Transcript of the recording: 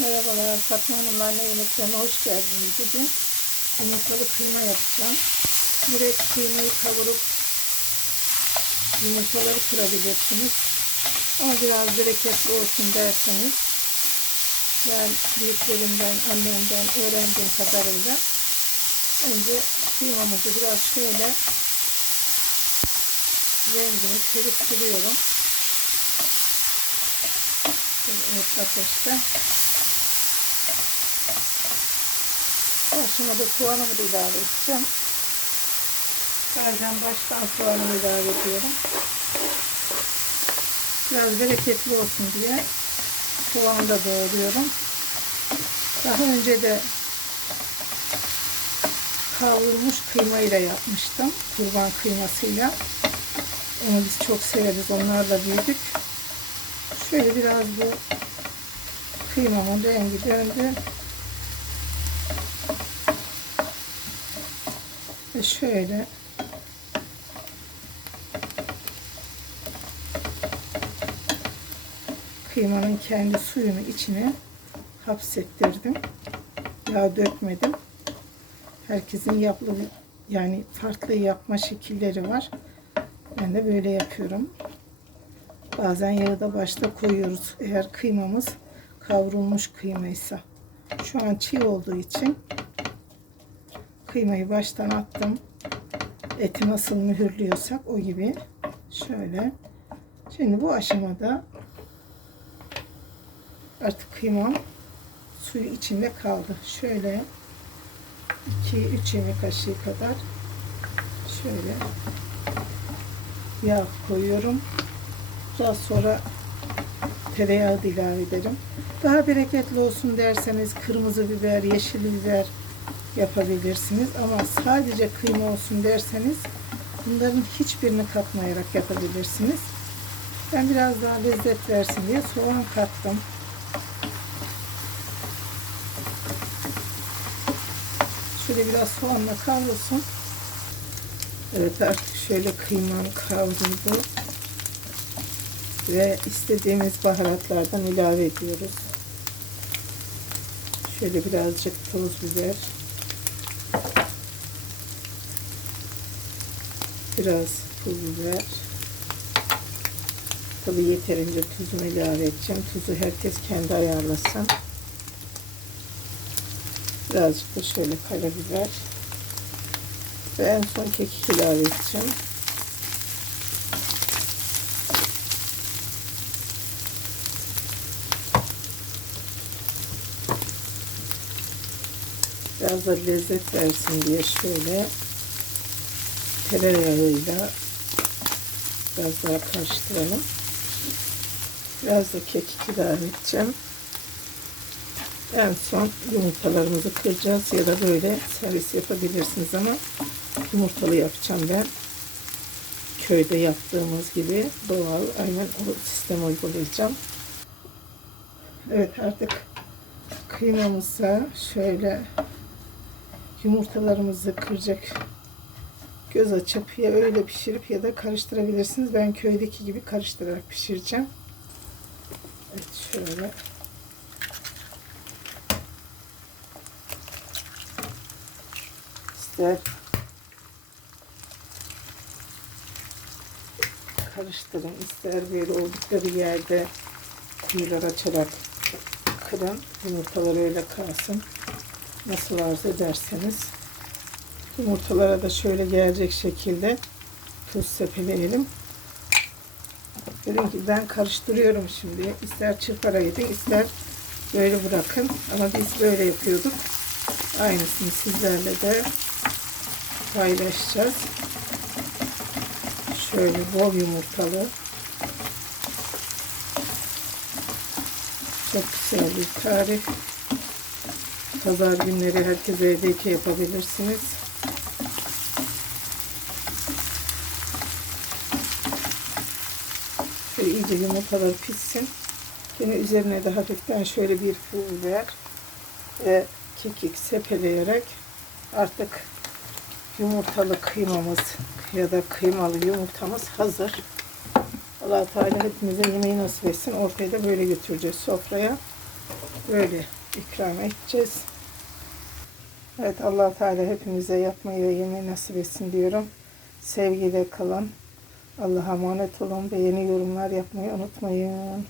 Merhabalar, Fatma Hanım'la anne yemeklerine hoş geldiniz. Bugün yumurtalı kıyma yapacağım. Direkt kıymayı kavurup yumurtaları kırabilirsiniz. Ama biraz bereketli olsun derseniz ben büyüklerimden, annemden öğrendiğim kadarıyla önce kıymamızı biraz şöyle rengini çevirtiriyorum. Şöyle orta ateşte. Bu aşamada soğanımı da ilave edeceğim. Bazen baştan soğanımı ilave ediyorum. Biraz bereketli olsun diye soğanı da doğruyorum. Daha önce de kavrulmuş kıymayla yapmıştım. Kurban kıymasıyla. Onu biz çok severiz. Onlarla büyüdük. Şöyle biraz bu kıymamın rengi döndü. Ve şöyle kıymanın kendi suyunu içine hapsettirdim. Yağ dökmedim. Herkesin yaptığı yani farklı yapma şekilleri var. Ben de böyle yapıyorum. Bazen yağı da başta koyuyoruz. Eğer kıymamız kavrulmuş kıymaysa. Şu an çiğ olduğu için kıymayı baştan attım. Eti nasıl mühürlüyorsak o gibi. Şöyle. Şimdi bu aşamada artık kıymam suyu içinde kaldı. Şöyle 2-3 yemek kaşığı kadar şöyle yağ koyuyorum. Biraz sonra tereyağı da ilave ederim. Daha bereketli olsun derseniz kırmızı biber, yeşil biber yapabilirsiniz. Ama sadece kıyma olsun derseniz bunların hiçbirini katmayarak yapabilirsiniz. Ben biraz daha lezzet versin diye soğan kattım. Şöyle biraz soğanla kavrulsun. Evet artık şöyle kıymam kavruldu. Ve istediğimiz baharatlardan ilave ediyoruz. Şöyle birazcık toz biber. Biraz pul biber. Tabi yeterince tuzunu ilave edeceğim. Tuzu herkes kendi ayarlasın. Birazcık da şöyle karabiber. Ve en son kekik ilave edeceğim. Biraz da lezzet versin diye şöyle tereyağıyla biraz daha karıştıralım. Biraz da kekik ilave edeceğim. En son yumurtalarımızı kıracağız ya da böyle servis yapabilirsiniz ama yumurtalı yapacağım ben. Köyde yaptığımız gibi doğal aynen o sistem uygulayacağım. Evet artık kıymamıza şöyle yumurtalarımızı kıracak göz açıp ya öyle pişirip ya da karıştırabilirsiniz. Ben köydeki gibi karıştırarak pişireceğim. Evet şöyle ister karıştırın ister böyle oldukları yerde kuyular açarak kırın yumurtalar öyle kalsın nasıl arzu ederseniz yumurtalara da şöyle gelecek şekilde tuz sepeleyelim dedim ki ben karıştırıyorum şimdi ister çırparak edin ister böyle bırakın ama biz böyle yapıyorduk aynısını sizlerle de paylaşacağız. Şöyle bol yumurtalı. Çok güzel bir tarif. Pazar günleri herkese evdeki yapabilirsiniz. Şöyle iyice yumurtalar pişsin. Yine üzerine de hafiften şöyle bir pul biber ve kekik sepeleyerek artık yumurtalı kıymamız ya da kıymalı yumurtamız hazır. allah Teala hepimize yemeği nasip etsin. Ortaya da böyle götüreceğiz sofraya. Böyle ikram edeceğiz. Evet allah Teala hepimize yapmayı ve yemeği nasip etsin diyorum. Sevgiyle kalın. Allah'a emanet olun. Beğeni yorumlar yapmayı unutmayın.